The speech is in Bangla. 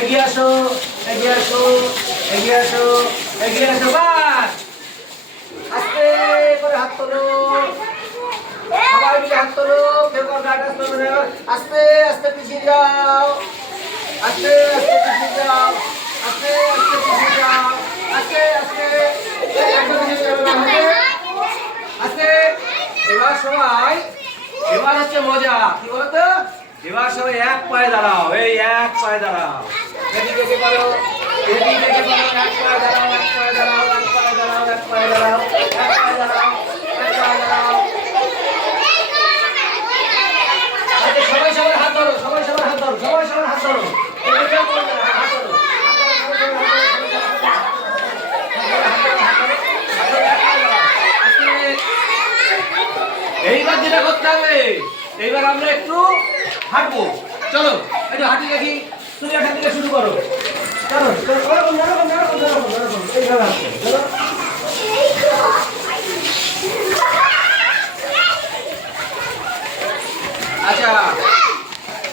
এগিয়ে আসো, এগিয়ে আসো, এগিয়ে আসো, এগিয়ে আসো, বাস। আস্তে করে হাত তোলো, সবাই মিলে হাত তোলো, কেউ কারো গা টাচ করবে না। আস্তে আস্তে পিছিয়ে যাও, আস্তে আস্তে পিছিয়ে যাও, আস্তে আস্তে পিছিয়ে যাও, আস্তে আস্তে একদম পিছিয়ে যাবে না, আস্তে। এবার সবাই, এবার হচ্ছে মজা, কি বলতো? এবার সবাই এক পায়ে দাঁড়াও, এই এক পায়ে দাঁড়াও, এদিকে কে করো, এদিকে কে করো, এক পায়ে দাঁড়াও, এক পায়ে দাঁড়াও, এক পায়ে দাঁড়াও, এক পায়ে দাঁড়াও, এক পায়ে দাঁড়াও, এক পায়ে দাঁড়াও। আচ্ছা, সবাই সবার হাত ধরো, সবাই সবার হাত ধরো, সবাই সবার হাত ধরো, এটা কেউ করবে না, হাত ধরো, এইবার যেটা করতে হবে, এইবার আমরা একটু হাঁটবো। চলো একটু হাঁটি দেখি, তুমি এখান থেকে শুরু করো। চলো এইভাবে হাঁটবো, চলো। আচ্ছা